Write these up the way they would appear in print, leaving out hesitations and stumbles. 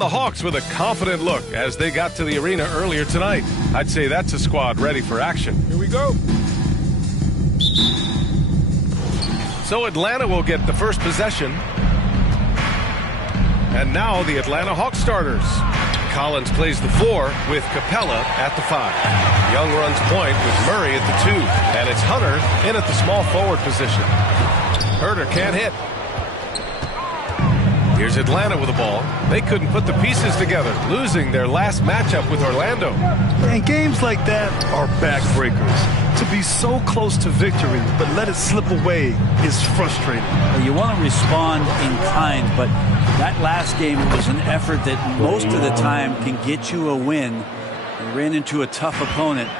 The Hawks with a confident look as they got to the arena earlier tonight. I'd say that's a squad ready for action. Here we go. So Atlanta will get the first possession. And now the Atlanta Hawks starters. Collins plays the 4 with Capella at the 5. Young runs point with Murray at the 2. And it's Hunter in at the small forward position. Herter can't hit. Here's Atlanta with the ball. They couldn't put the pieces together, losing their last matchup with Orlando. And games like that are backbreakers. To be so close to victory, but let it slip away is frustrating. You want to respond in kind, but that last game was an effort that most of the time can get you a win. And ran into a tough opponent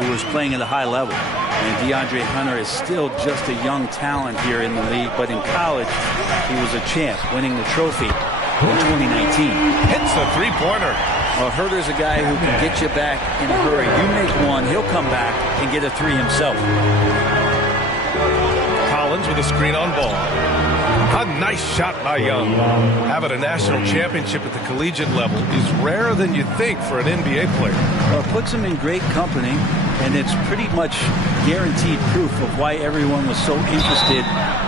who was playing at a high level. And DeAndre Hunter is still just a young talent here in the league, but in college, he was a champ, winning the trophy in 2019. Hits a three-pointer. Well, Herter's a guy who can get you back in a hurry. You make one, he'll come back and get a 3 himself. Collins with a screen on ball. A nice shot by Young. Having a national championship at the collegiate level is rarer than you'd think for an NBA player. Well, it puts him in great company, and it's pretty much guaranteed proof of why everyone was so interested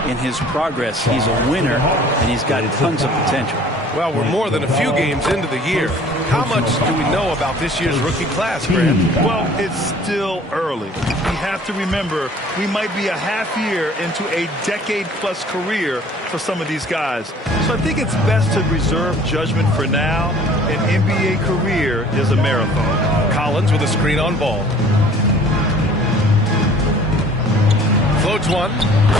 in his progress. He's a winner, and he's got tons of potential. Well, we're more than a few games into the year. How much do we know about this year's rookie class, Grant? Well, it's still early. We have to remember we might be a half year into a decade-plus career for some of these guys. So I think it's best to reserve judgment for now. An NBA career is a marathon. Collins with a screen on ball. Floats one.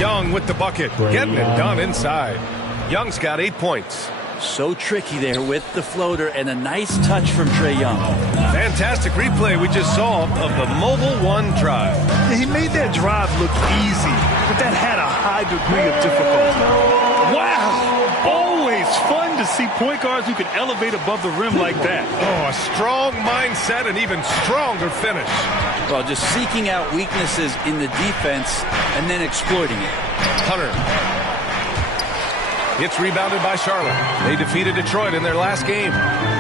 Young with the bucket. Getting it done inside. Young's got 8 points. So tricky there with the floater, and a nice touch from Trae Young. Fantastic replay we just saw of the Mobile One drive. He made that drive look easy, but that had a high degree of difficulty. Wow! Always fun to see point guards who can elevate above the rim like that. Oh, a strong mindset and even stronger finish. Well, just seeking out weaknesses in the defense and then exploiting it. Hunter. It's rebounded by Charlotte. They defeated Detroit in their last game.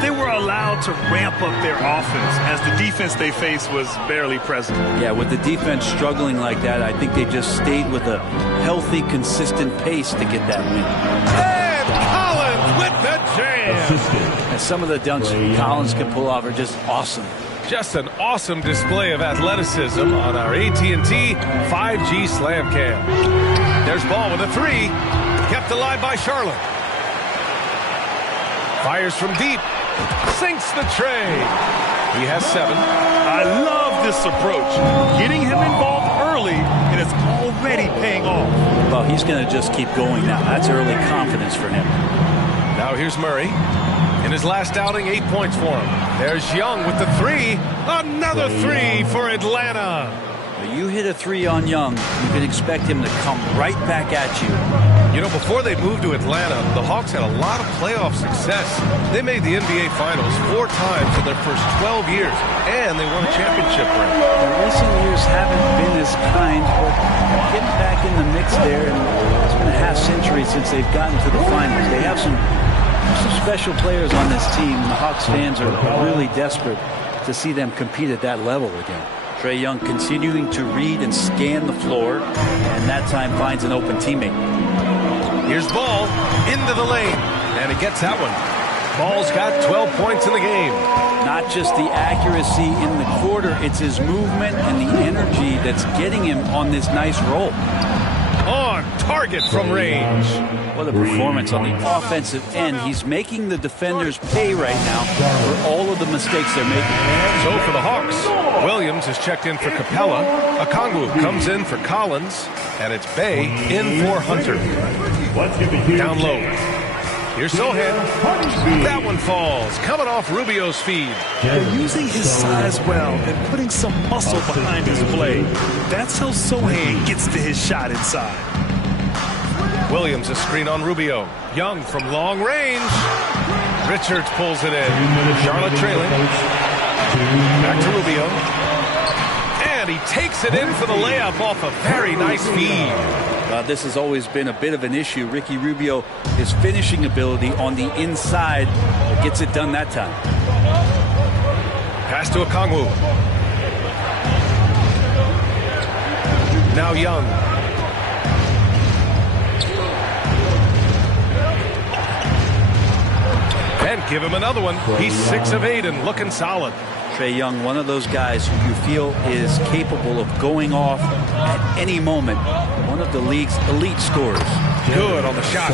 They were allowed to ramp up their offense as the defense they faced was barely present. Yeah, with the defense struggling like that, I think they just stayed with a healthy, consistent pace to get that win. And Collins with the jam. And some of the dunks Collins can pull off are just awesome. Just an awesome display of athleticism on our AT&T 5G Slam Cam. There's Ball with a 3. Kept alive by Charlotte. Fires from deep. Sinks the tray. He has 7. I love this approach. Getting him involved early, and it's already paying off. Well, he's going to just keep going now. That's early confidence for him. Now here's Murray. In his last outing, 8 points for him. There's Young with the 3. Another 3 for Atlanta. You hit a 3 on Young, you can expect him to come right back at you. You know, before they moved to Atlanta, the Hawks had a lot of playoff success. They made the NBA Finals 4 times in their first 12 years, and they won a championship ring. Recent years haven't been as kind, but getting back in the mix there, and it's been a half-century since they've gotten to the finals. They have some special players on this team, and the Hawks fans are really desperate to see them compete at that level again. Trae Young continuing to read and scan the floor, and that time finds an open teammate. Here's Ball into the lane, and he gets that one. Ball's got 12 points in the game. Not just the accuracy in the quarter, it's his movement and the energy that's getting him on this nice roll. On target from range. What a performance on the offensive end. He's making the defenders pay right now for all of the mistakes they're making. So for the Hawks, Williams is checked in for Capella. Okongwu comes in for Collins. And it's Bay in for Hunter. Down low. Here's Sohan. That one falls. Coming off Rubio's feed. They're using his size well and putting some muscle behind his play. That's how Sohan gets to his shot inside. Williams a screen on Rubio. Young from long range. Richards pulls it in. Charlotte trailing. Back to Rubio. And he takes it in for the layup off a very nice feed. This has always been a bit of an issue. Ricky Rubio, his finishing ability on the inside, Gets it done that time. Pass to Okongwu. Now Young. And give him another one. He's 6 of 8 and looking solid. Trae Young, one of those guys who you feel is capable of going off at any moment. One of the league's elite scorers. Good on the shot.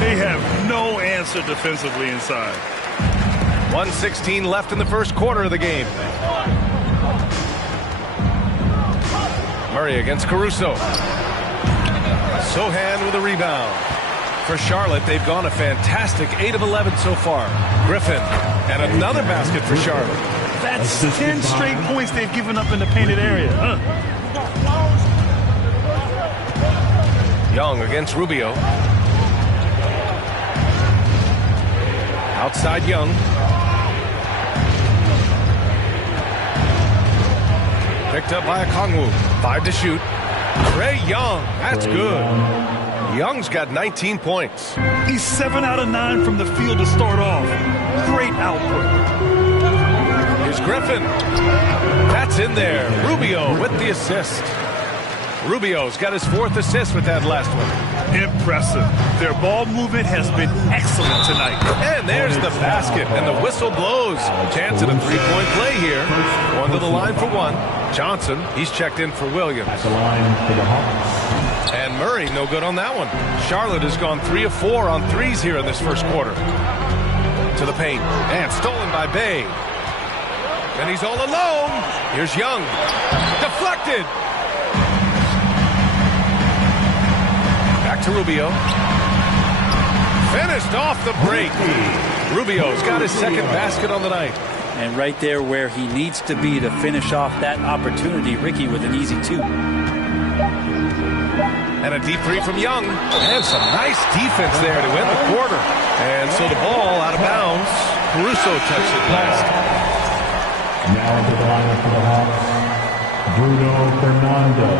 They have no answer defensively inside. 1:16 left in the first quarter of the game. Murray against Caruso. Sohan with a rebound. For Charlotte, they've gone a fantastic 8 of 11 so far. Griffin, and another basket for Charlotte. That's 10 straight points they've given up in the painted area. Young against Rubio. Outside Young. Picked up by Okongwu. 5 to shoot. Trae Young, that's good. Young's got 19 points. He's 7 out of 9 from the field to start off. Great output. Here's Griffin. That's in there. Rubio with the assist. Rubio's got his 4th assist with that last one. Impressive. Their ball movement has been excellent tonight. And there's the basket, and the whistle blows. Chance at a 3-point play here. Going to the line for one. Johnson, he's checked in for Williams. At the line for the Hawks. And Murray, no good on that one. Charlotte has gone 3 of 4 on threes here in this first quarter. To the paint, and stolen by Bay. And he's all alone. Here's Young. Deflected. Back to Rubio. Finished off the break. Rubio's got his 2nd basket on the night. And right there where he needs to be to finish off that opportunity, Ricky with an easy 2. And a deep 3 from Young. And some nice defense there to win the quarter. And so the ball out of bounds. Caruso touched it last. Now into the line for the Hawks, Bruno Fernando.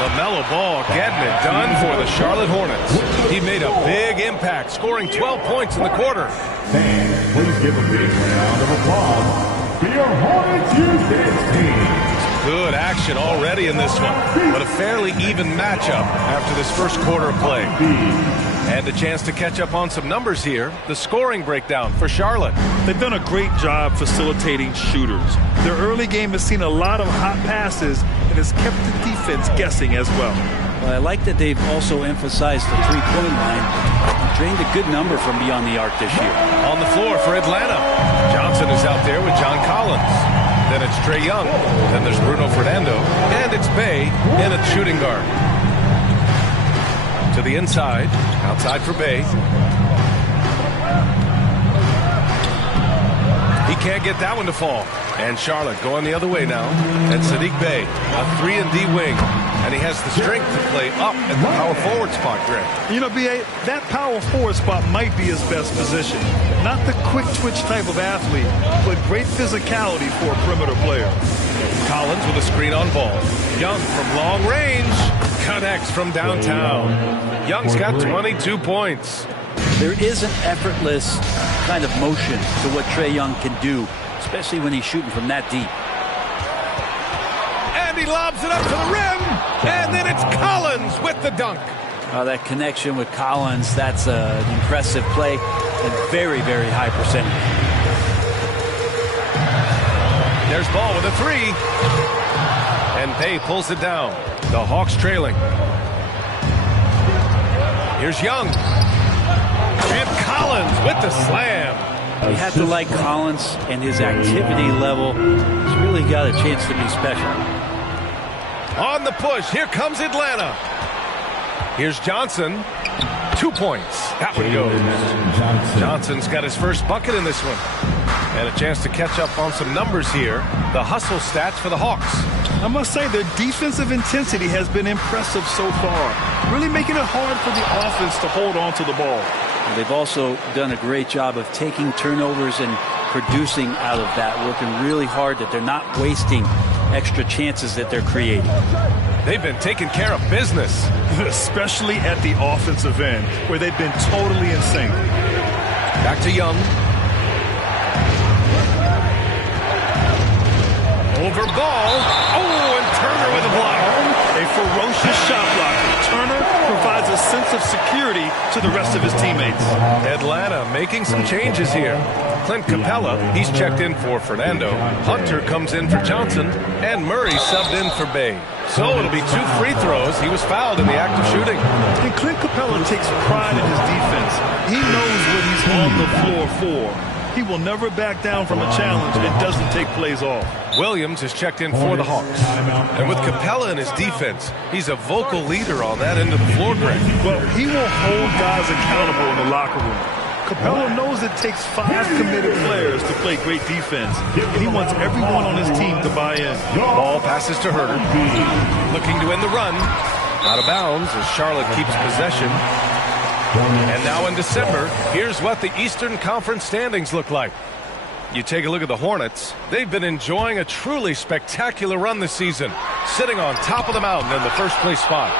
LaMelo Ball getting it done for the Charlotte Hornets. He made a big impact, scoring 12 points in the quarter. Fans, please give a big round of applause for your Hornets Houston team. Good action already in this one, but a fairly even matchup after this first quarter of play. And a chance to catch up on some numbers here. The scoring breakdown for Charlotte. They've done a great job facilitating shooters. Their early game has seen a lot of hot passes and has kept the defense guessing as well. Well, I like that they've also emphasized the three-point line. Drained a good number from beyond the arc this year. On the floor for Atlanta. Johnson is out there with John Collins. Then it's Trae Young. Then there's Bruno Fernando. And it's Bay in at shooting guard. To the inside. Outside for Bay. He can't get that one to fall. And Charlotte going the other way now. And Saddiq Bey, a 3-and-D wing. And he has the strength to play up at the power forward spot, Greg. You know, B.A., that power forward spot might be his best position. Not the quick twitch type of athlete, but great physicality for a perimeter player. Collins with a screen on Ball. Young from long range. Connects from downtown. Young's got 22 points. There is an effortless kind of motion to what Trae Young can do, especially when he's shooting from that deep. And he lobs it up to the rim. And then it's Collins with the dunk. That connection with Collins, that's an impressive play and very, very high percentage. There's Ball with a 3. And Bay pulls it down. The Hawks trailing. Here's Young. And Collins with the slam. You have to like Collins, and his activity level. He's really got a chance to be special. On the push, here comes Atlanta. Here's Johnson. 2 points. That one goes. Johnson's got his first bucket in this one. And a chance to catch up on some numbers here. The hustle stats for the Hawks. I must say their defensive intensity has been impressive so far. Really making it hard for the offense to hold on to the ball. They've also done a great job of taking turnovers and producing out of that, working really hard that they're not wasting extra chances that they're creating. They've been taking care of business. Especially at the offensive end, where they've been totally in sync. Back to Young. Over ball. Oh, and Turner with a block. A ferocious shot blocker. Turner provides a sense of security to the rest of his teammates. Atlanta making some changes here. Clint Capella, he's checked in for Fernando. Hunter comes in for Johnson. And Murray subbed in for Bay. So it'll be 2 free throws. He was fouled in the act of shooting. And Clint Capella takes pride in his defense. He knows what he's on the floor for. He will never back down from a challenge and doesn't take plays off. Williams is checked in for the Hawks. And with Capella in his defense, he's a vocal leader on that end of the floor, Greg. Well, he will hold guys accountable in the locker room. Capella knows it takes 5 committed players to play great defense, and he wants everyone on his team to buy in. Ball passes to Herter. Looking to end the run. Out of bounds as Charlotte keeps possession. And now in December, here's what the Eastern Conference standings look like. You take a look at the Hornets. They've been enjoying a truly spectacular run this season, sitting on top of the mountain in the first place spot.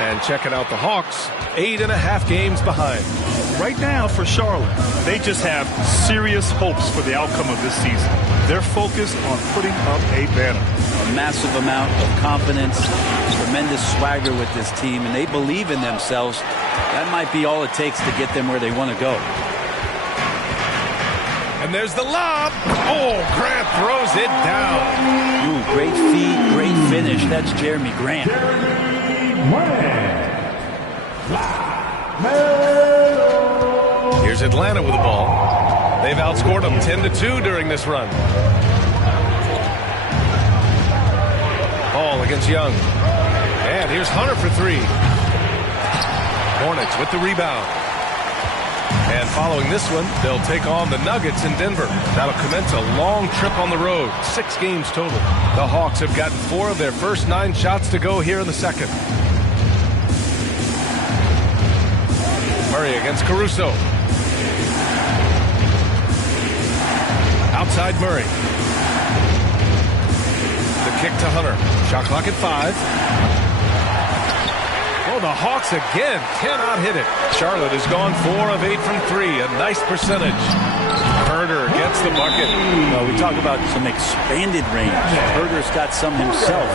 And checking out the Hawks, 8.5 games behind. Right now for Charlotte, they just have serious hopes for the outcome of this season. They're focused on putting up a banner. A massive amount of confidence, tremendous swagger with this team, and they believe in themselves. That might be all it takes to get them where they want to go. And there's the lob. Oh, Grant throws it down. Ooh, great feed, great finish. That's Jeremy Grant. Here's Atlanta with the ball. They've outscored them 10-2 during this run. Ball against Young. And here's Hunter for 3. Hornets with the rebound. And following this one, they'll take on the Nuggets in Denver. That'll commence a long trip on the road. 6 games total. The Hawks have gotten 4 of their first 9 shots to go here in the second. Murray against Caruso. Outside Murray. The kick to Hunter. Shot clock at 5. Oh, the Hawks again cannot hit it. Charlotte has gone 4 of 8 from 3. A nice percentage. Herter gets the bucket. Well, we talk about some expanded range. Herter's got some himself.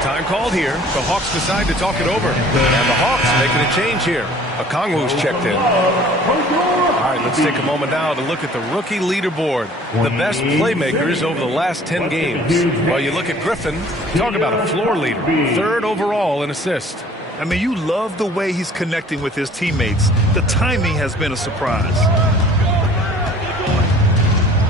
Time called here. The Hawks decide to talk it over. And the Hawks making a change here. Okongwu's checked in. All right, let's take a moment now to look at the rookie leaderboard. The best playmakers over the last 10 games. Well, you look at Griffin. Talk about a floor leader. 3rd overall in assists. I mean, you love the way he's connecting with his teammates. The timing has been a surprise.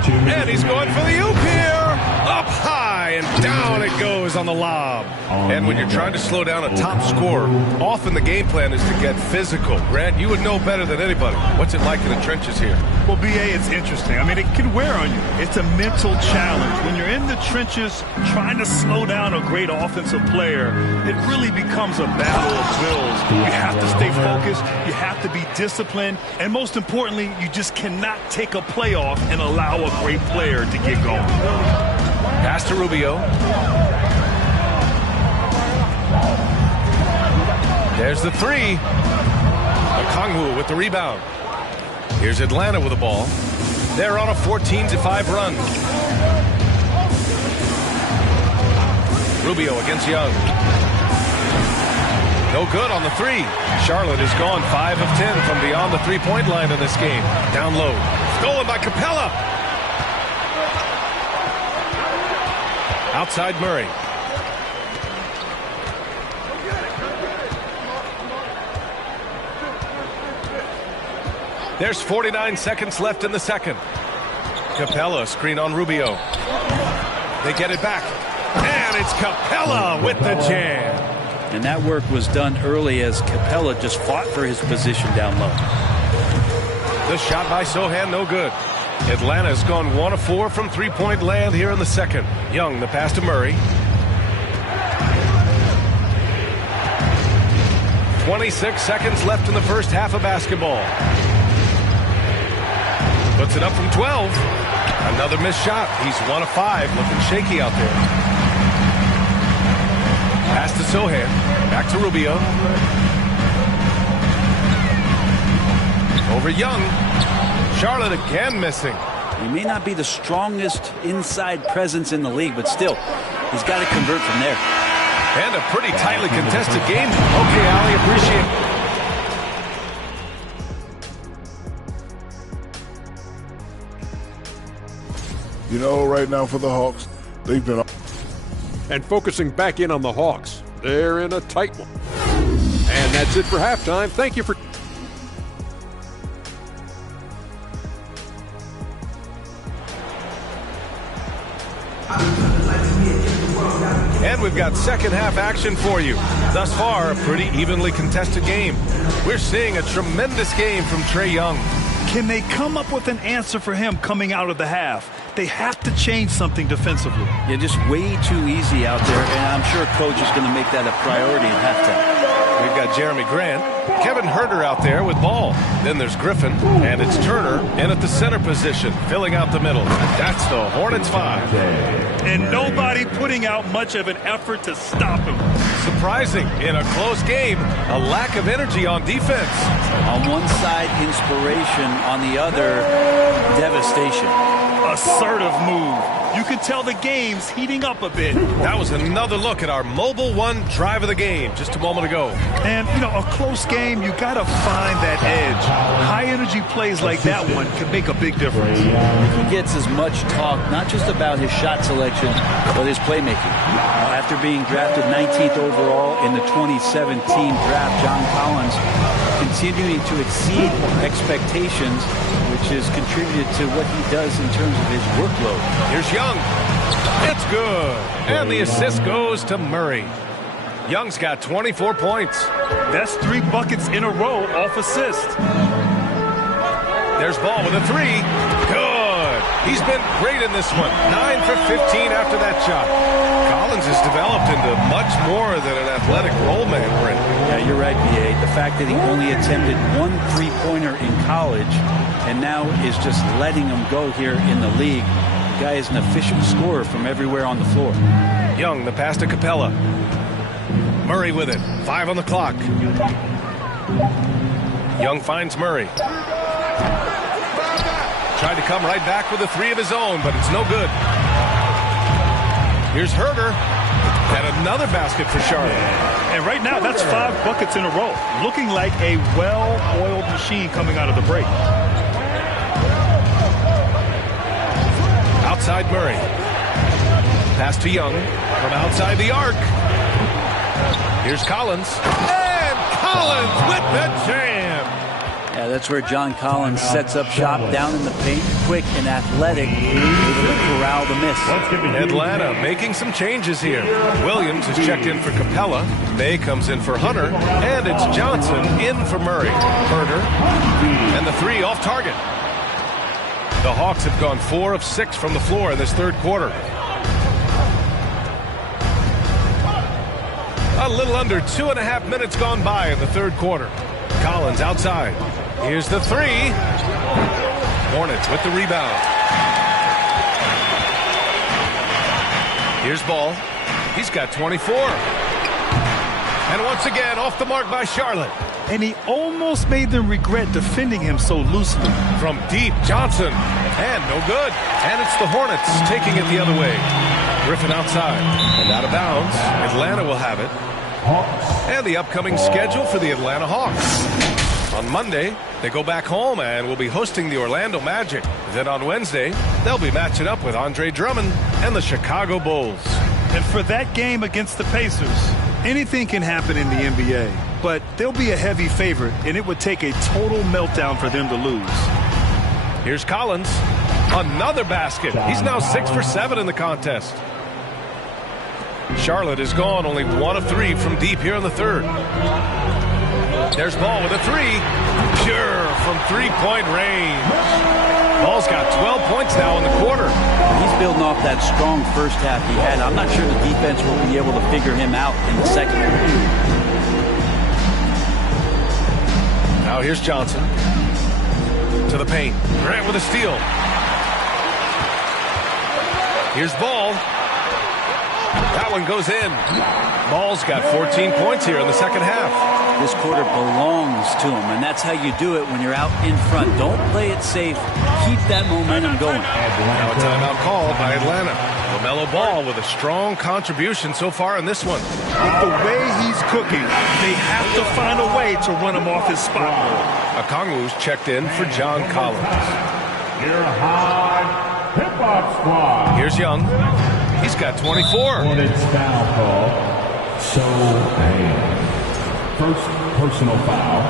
And he's going for the oop here. Up high and down it goes on the lob. And when you're trying to slow down a top scorer, often the game plan is to get physical. Grant, you would know better than anybody. What's it like in the trenches here? Well, B.A., it's interesting. I mean, it can wear on you. It's a mental challenge. When you're in the trenches trying to slow down a great offensive player, it really becomes a battle of wills. You have to stay focused. You have to be disciplined. And most importantly, you just cannot take a play off and allow a great player to get going. Pass to Rubio. There's the 3. Okongwu with the rebound. Here's Atlanta with the ball. They're on a 14-5 run. Rubio against Young. No good on the 3. Charlotte has gone 5 of 10 from beyond the three-point line in this game. Down low. Stolen by Capella. Outside Murray. There's 49 seconds left in the second. Capella screen on Rubio. They get it back. And it's Capella with the jam. And that work was done early as Capella just fought for his position down low. The shot by Sohan, no good. Atlanta's gone 1 of 4 from three-point land here in the second. Young, the pass to Murray. 26 seconds left in the first half of basketball. Puts it up from 12. Another missed shot. He's 1 of 5, looking shaky out there. Pass to Sohan. Back to Rubio. Over Young. Charlotte again missing. He may not be the strongest inside presence in the league, but still, he's got to convert from there. And a pretty tightly contested game. Okay, Ali, appreciate it. You know, right now for the Hawks, they've been... And focusing back in on the Hawks, they're in a tight one. And that's it for halftime. Thank you for... And we've got second half action for you. Thus far, a pretty evenly contested game. We're seeing a tremendous game from Trae Young. Can they come up with an answer for him coming out of the half? They have to change something defensively. Yeah, just way too easy out there, and I'm sure coach is going to make that a priority at halftime. We've got Jeremy Grant, Kevin Huerter out there with ball. Then there's Griffin, and it's Turner in at the center position, filling out the middle. That's the Hornets 5. And nobody putting out much of an effort to stop him. Surprising, in a close game, a lack of energy on defense. On one side, inspiration. On the other, devastation. Assertive move. You can tell the game's heating up a bit. That was another look at our Mobile One drive of the game just a moment ago. And, you know, a close game, you got to find that edge. High-energy plays like that one can make a big difference. He gets as much talk, not just about his shot selection, but his playmaking. After being drafted 19th overall in the 2017 draft, John Collins continuing to exceed expectations, which has contributed to what he does in terms of his workload. Here's Young. It's good. And the assist goes to Murray. Young's got 24 points. That's 3 buckets in a row off assist. There's Ball with a 3. Good. He's been great in this one. 9 for 15 after that shot. Collins has developed into much more than an athletic role man, Brent. Yeah, you're right, B.A. The fact that he only attempted 1 3-pointer in college and now is just letting him go here in the league. The guy is an efficient scorer from everywhere on the floor. Young, the pass to Capella. Murray with it. 5 on the clock. Young finds Murray. Tried to come right back with a 3 of his own, but it's no good. Here's Huerter. And another basket for Charlotte. And right now, that's 5 buckets in a row. Looking like a well-oiled machine coming out of the break. Outside Murray. Pass to Young from outside the arc. Here's Collins. And Collins with the jam. Yeah, that's where John Collins sets up shop down in the paint, quick and athletic, able to corral the miss. Atlanta making some changes here. Williams is checked in for Capella. May comes in for Hunter. And it's Johnson in for Murray. Huerter. And the 3 off target. The Hawks have gone 4 of 6 from the floor in this third quarter. A little under 2.5 minutes gone by in the third quarter. Collins outside. Here's the 3. Hornets with the rebound. Here's Ball. He's got 24. And once again, off the mark by Charlotte. And he almost made them regret defending him so loosely. From deep, Johnson. And no good. And it's the Hornets taking it the other way. Griffin outside. And out of bounds. Atlanta will have it. And the upcoming schedule for the Atlanta Hawks. On Monday, they go back home and will be hosting the Orlando Magic. Then on Wednesday, they'll be matching up with Andre Drummond and the Chicago Bulls. And for that game against the Pacers, anything can happen in the NBA. But they'll be a heavy favorite, and it would take a total meltdown for them to lose. Here's Collins. Another basket. He's now 6 for 7 in the contest. Charlotte is gone only 1 of 3 from deep here in the third. There's Ball with a 3. Pure from three-point range. Ball's got 12 points now in the quarter. He's building off that strong first half he had. I'm not sure the defense will be able to figure him out in the second half. Now here's Johnson. To the paint. Grant with a steal. Here's Ball. That one goes in. Ball's got 14 points here in the second half. This quarter belongs to him, and that's how you do it when you're out in front. Don't play it safe. Keep that momentum going. Now a timeout called by Atlanta. LaMelo Ball with a strong contribution so far in this one. With the way he's cooking, they have to find a way to run him off his spot. Okongwu's checked in for John Collins. Your high hip-hop squad. Here's Young. He's got 24. Hornets foul call. So bad. First personal foul.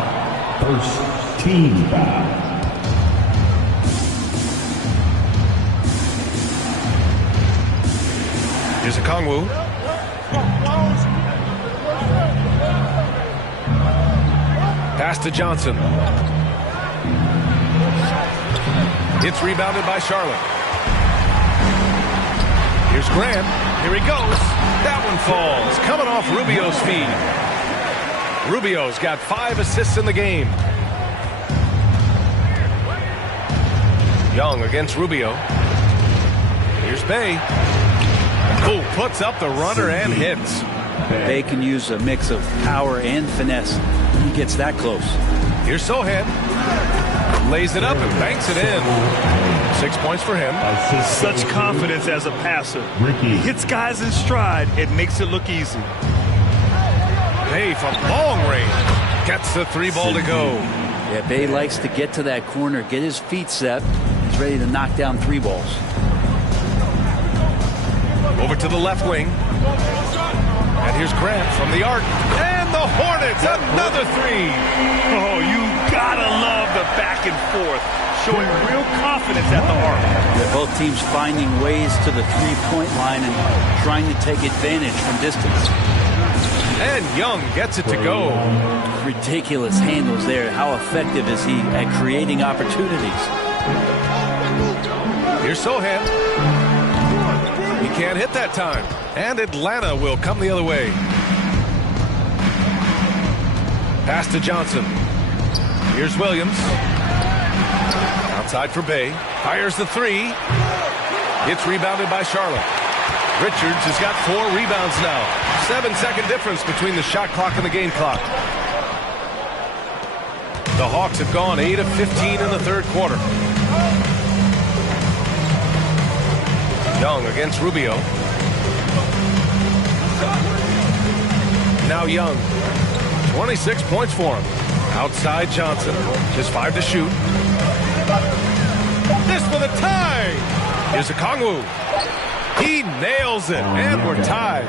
First team foul. Here's Okongwu. Pass to Johnson. It's rebounded by Charlotte. Here's Grant. Here he goes. That one falls. Coming off Rubio's feed. Rubio's got 5 assists in the game. Young against Rubio. Here's Bey. Who puts up the runner and hits. They can use a mix of power and finesse. He gets that close. Here's Sohan. Lays it up and banks it in. 6 points for him. Such confidence as a passer. He hits guys in stride. It makes it look easy. Bey from long range gets the 3-ball to go. Yeah, Bey likes to get to that corner, get his feet set. He's ready to knock down 3 balls. Over to the left wing. And here's Grant from the arc. And the Hornets, another 3. Oh, you gotta love the back and forth. Showing real confidence at the arc. Yeah, both teams finding ways to the 3-point line and trying to take advantage from distance. And Young gets it to go. Ridiculous handles there. How effective is he at creating opportunities? Here's Sohan. He can't hit that time. And Atlanta will come the other way. Pass to Johnson. Here's Williams. Outside for Bey. Fires the 3. It's rebounded by Charlotte. Richards has got 4 rebounds now. 7-second difference between the shot clock and the game clock. The Hawks have gone 8 of 15 in the third quarter. Young against Rubio. Now Young. 26 points for him. Outside Johnson. Just 5 to shoot. This for the tie. Here's Okongwu. He nails it, and we're tied.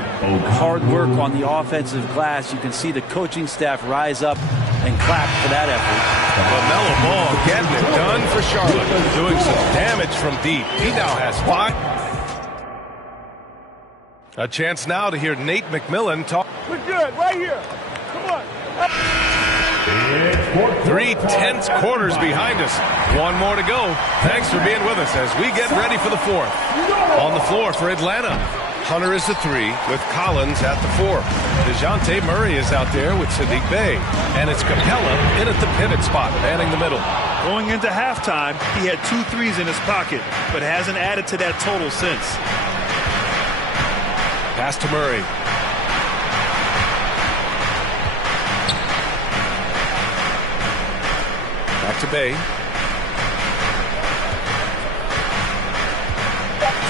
Hard work on the offensive glass. You can see the coaching staff rise up and clap for that effort. LaMelo Ball getting it done for Charlotte. Doing some damage from deep. He now has 5. A chance now to hear Nate McMillan talk. We're good, right here. Come on. 3 tense quarters behind us. 1 more to go. Thanks for being with us as we get ready for the 4th. On the floor for Atlanta. Hunter is the 3 with Collins at the 4. DeJounte Murray is out there with Saddiq Bey. And it's Capella in at the pivot spot, manning the middle. Going into halftime, he had 2 threes in his pocket, but hasn't added to that total since. Pass to Murray. Back to Bey.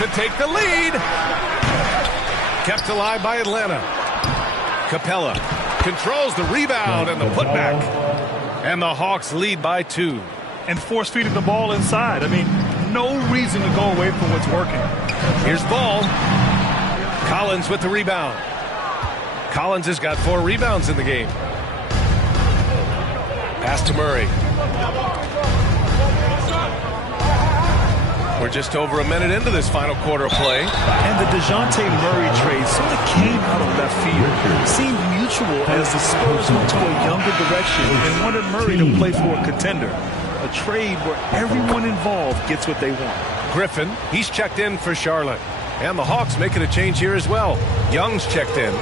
To take the lead. Kept alive by Atlanta. Capella controls the rebound and the putback. And the Hawks lead by 2. And force-feeding the ball inside. I mean, no reason to go away from what's working. Here's Ball. Collins with the rebound. Collins has got 4 rebounds in the game. Pass to Murray. We're just over a minute into this final quarter of play. And the DeJounte Murray trade sort of came out of left field. It seemed mutual as the Spurs went to a younger direction and wanted Murray to play for a contender. A trade where everyone involved gets what they want. Griffin, he's checked in for Charlotte. And the Hawks making a change here as well. Young's checked in.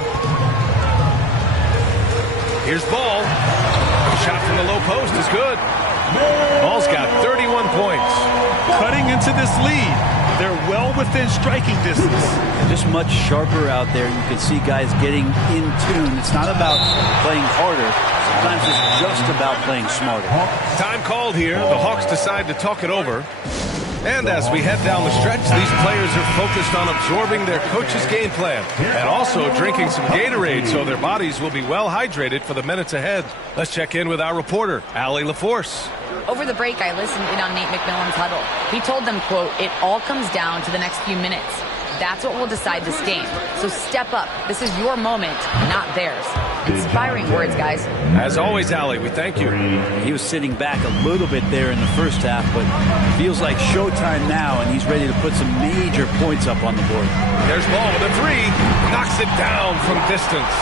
Here's Ball. Shot from the low post is good. Ball's got 31 points. Cutting into this lead. They're well within striking distance. Just much sharper out there. You can see guys getting in tune. It's not about playing harder. Sometimes it's just about playing smarter. Time called here. The Hawks decide to talk it over. And as we head down the stretch, these players are focused on absorbing their coach's game plan and also drinking some Gatorade so their bodies will be well hydrated for the minutes ahead. Let's check in with our reporter, Allie LaForce. Over the break, I listened in on Nate McMillan's huddle. He told them, quote, "It all comes down to the next few minutes. That's what will decide this game. So step up. This is your moment, not theirs." Inspiring words, guys. As always, Allie, we thank you. He was sitting back a little bit there in the first half, but feels like showtime now, and he's ready to put some major points up on the board. There's Ball with a three. Knocks it down from distance.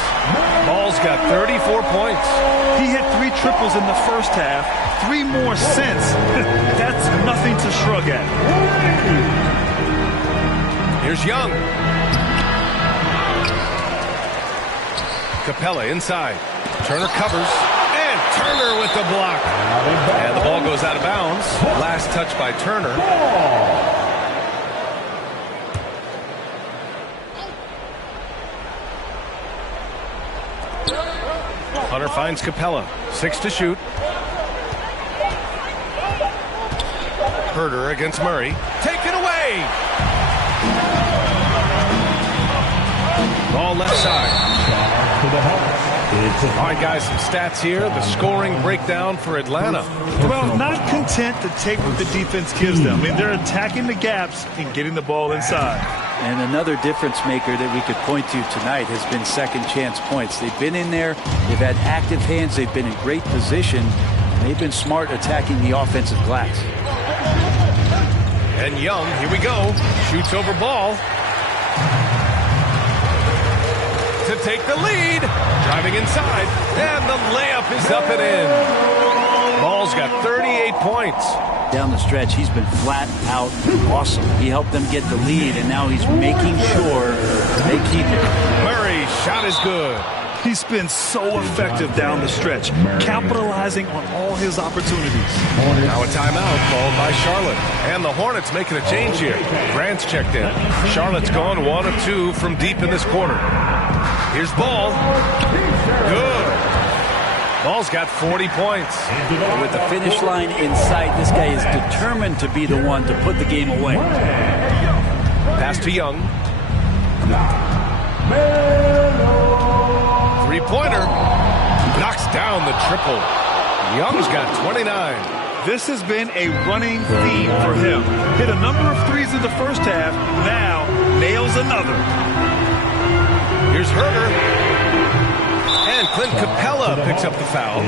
Ball's got 34 points. He hit 3 triples in the first half, 3 more since. That's nothing to shrug at. Here's Young. Capella inside. Turner covers. And Turner with the block. And the ball goes out of bounds. Last touch by Turner. Hunter finds Capella. 6 to shoot. Herter against Murray. Taken away. Ball left side. All right, guys, some stats here. The scoring breakdown for Atlanta. Well, not content to take what the defense gives them. I mean, they're attacking the gaps and getting the ball inside. And another difference maker that we could point to tonight has been second chance points. They've been in there. They've had active hands. They've been in great position. And they've been smart attacking the offensive glass. And Young, here we go, shoots over Ball. To take the lead. Driving inside. And the layup is up and in. Ball's got 38 points. Down the stretch, he's been flat out awesome. He helped them get the lead, and now he's making sure they keep it. Murray's shot is good. He's been so effective down the stretch, capitalizing on all his opportunities. Now a timeout called by Charlotte. And the Hornets making a change here. Grant's checked in. Charlotte's gone 1 of 2 from deep in this quarter. Here's Ball. Good. Ball's got 40 points. And with the finish line in sight, this guy is determined to be the one to put the game away. Pass to Young. Three-pointer. Knocks down the triple. Young's got 29. This has been a running theme for him. Hit a number of threes in the first half. Now nails another. Here's Herter. And Clint Capella picks up the foul.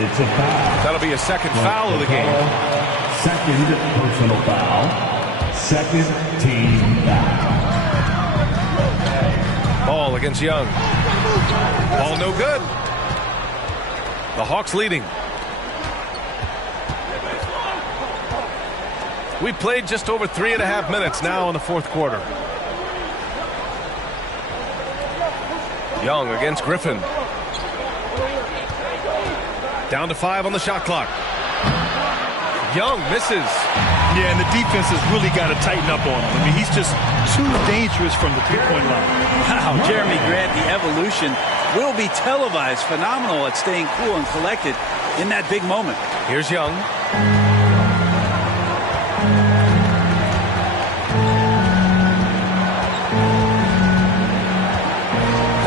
That'll be a second foul of the game. Second personal foul. Second team foul. Ball against Young. Ball no good. The Hawks leading. We played just over 3.5 minutes now in the fourth quarter. Young against Griffin. Down to 5 on the shot clock. Young misses. Yeah, and the defense has really got to tighten up on him. I mean, he's just too dangerous from the three-point line. Wow, Jeremy Grant, the evolution will be televised. Phenomenal at staying cool and collected in that big moment. Here's Young.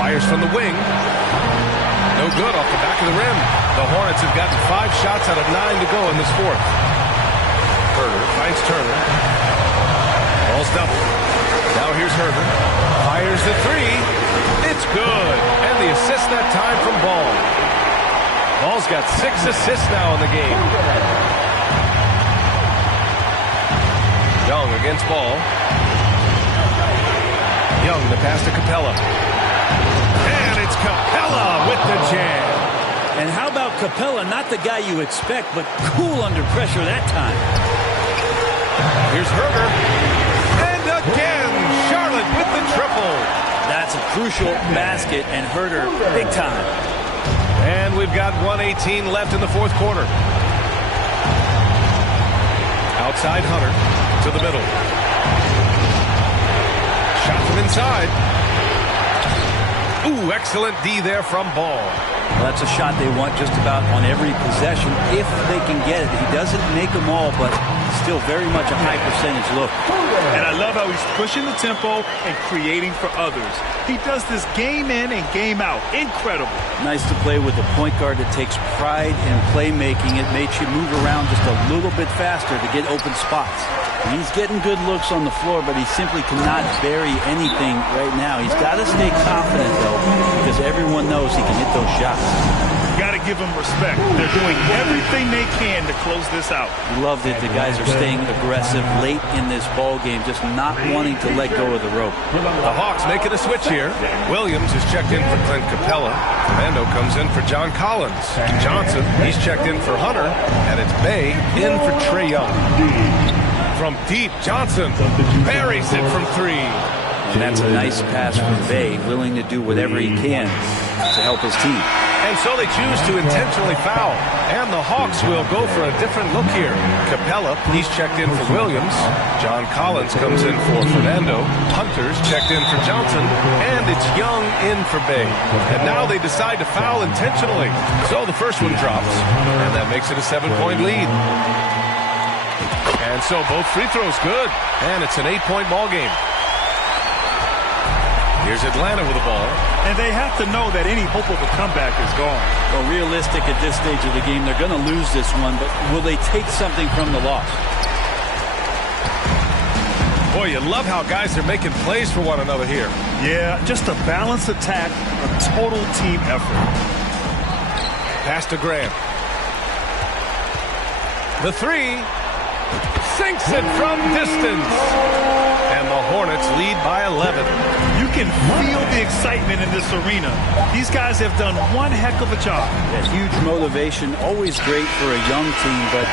Fires from the wing. No good off the back of the rim. The Hornets have gotten 5 shots out of 9 to go in this fourth. Herter finds Turner. Ball's double. Now here's Herter. Fires the three. It's good. And the assist that time from Ball. Ball's got 6 assists now in the game. Young against Ball. Young the pass to Capella. And it's Capella with the jam. And how about Capella? Not the guy you expect, but cool under pressure that time. Here's Herter. And again, Charlotte with the triple. That's a crucial basket, and Herter big time. And we've got 1:18 left in the fourth quarter. Outside Hunter to the middle. from inside. Ooh, excellent D there from Ball. Well, that's a shot they want just about on every possession if they can get it. He doesn't make them all, but still very much a high percentage look. And I love how he's pushing the tempo and creating for others. He does this game in and game out. Incredible. Nice to play with a point guard that takes pride in playmaking. It makes you move around just a little bit faster to get open spots. He's getting good looks on the floor, but he simply cannot bury anything right now. He's got to stay confident, though, because everyone knows he can hit those shots. Got to give them respect. They're doing everything they can to close this out. Love that the guys are staying aggressive late in this ball game, just not wanting to let go of the rope. The Hawks making a switch here. Williams is checked in for Clint Capella. Fernando comes in for John Collins. Johnson, he's checked in for Hunter. And it's Bay in for Trae Young. From deep, Johnson buries it from three. And that's a nice pass from Bay, willing to do whatever he can to help his team. And so they choose to intentionally foul. And the Hawks will go for a different look here. Capella, he's checked in for Williams. John Collins comes in for Fernando. Hunter's checked in for Johnson. And it's Young in for Bay. And now they decide to foul intentionally. So the first one drops. And that makes it a 7-point lead. And so both free throws good. And it's an 8-point ball game. Here's Atlanta with the ball. And they have to know that any hope of a comeback is gone. Well, realistic at this stage of the game, they're going to lose this one, but will they take something from the loss? Boy, you love how guys are making plays for one another here. Yeah, just a balanced attack, a total team effort. Pass to Grant. The three sinks it from distance. And the Hornets lead by 11. You can feel the excitement in this arena. These guys have done one heck of a job. That huge motivation, always great for a young team, but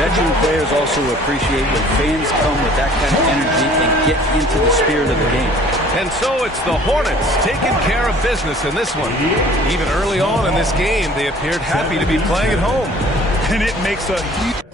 veteran players also appreciate when fans come with that kind of energy and get into the spirit of the game. And so it's the Hornets taking care of business in this one. Even early on in this game, they appeared happy to be playing at home. And it makes a huge...